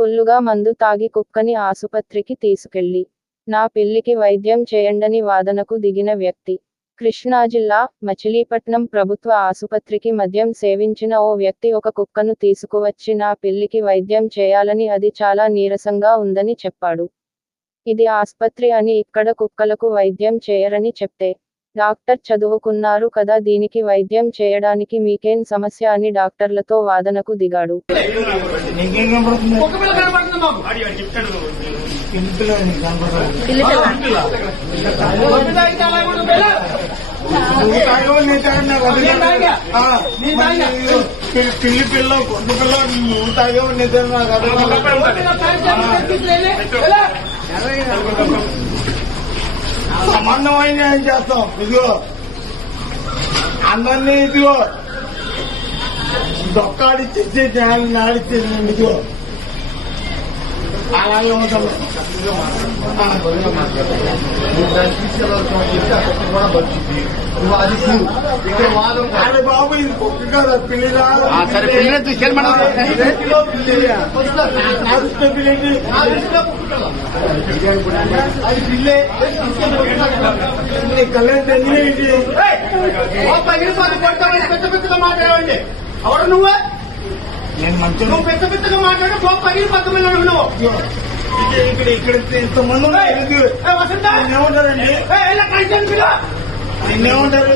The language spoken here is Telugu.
ఫుల్లుగా మందు తాగి కుక్కని ఆసుపత్రికి తీసుకెళ్ళి నా పిల్లికి వైద్యం చేయండని వాదనకు దిగిన వ్యక్తి. కృష్ణా జిల్లా మచిలీపట్నం ప్రభుత్వ ఆసుపత్రికి మద్యం సేవించిన ఓ వ్యక్తి ఒక కుక్కను తీసుకువచ్చి నా పిల్లికి వైద్యం చేయాలని అది చాలా నీరసంగా ఉందని చెప్పాడు. ఇది ఆస్పత్రి అని ఇక్కడ కుక్కలకు వైద్యం చేయరని చెప్తే డాక్టర్ చదువుకున్నారు కదా దీనికి వైద్యం చేయడానికి మీకేం సమస్య అని డాక్టర్లతో వాదనకు దిగాడు పిల్లి పిల్ల కొండ పిల్ల. నువ్వు తాగవు నేను నాకు నేను మరి సంబంధమైన ఏం చేస్తాం ఇదిగో. అందరినీ ఇదిగో. దొక్కాడిచ్చేసి నాడిచ్చేసి ఇదిగో. అలాగే ఉంటాం అరే బాబు ఇది కుక్క కదా పిల్లి రాదు సరే పిల్లలు తీసుకెళ్ళి మనం పిల్లి అది పిల్లే. కళ్యాణ్ తెంగినేంటి ఏయ్, ఓ పగిలిపోతే కొడతామని పెద్ద పెద్దగా మాట్లాడండి ఎవరు నువ్వు నేను మంచిగా నువ్వు పెద్ద పెద్దగా మాట్లాడి గొప్ప పగిలిపోతామని నువ్వు ఇక్కడ ఇక్కడ ఇంతమంది ఉన్నారు. ఎందుకు? ఏయ్, వసంత నిన్నేమంటారండి ఏయ్, ఇలా కలిసి పిల్ల నిన్నేమంటారు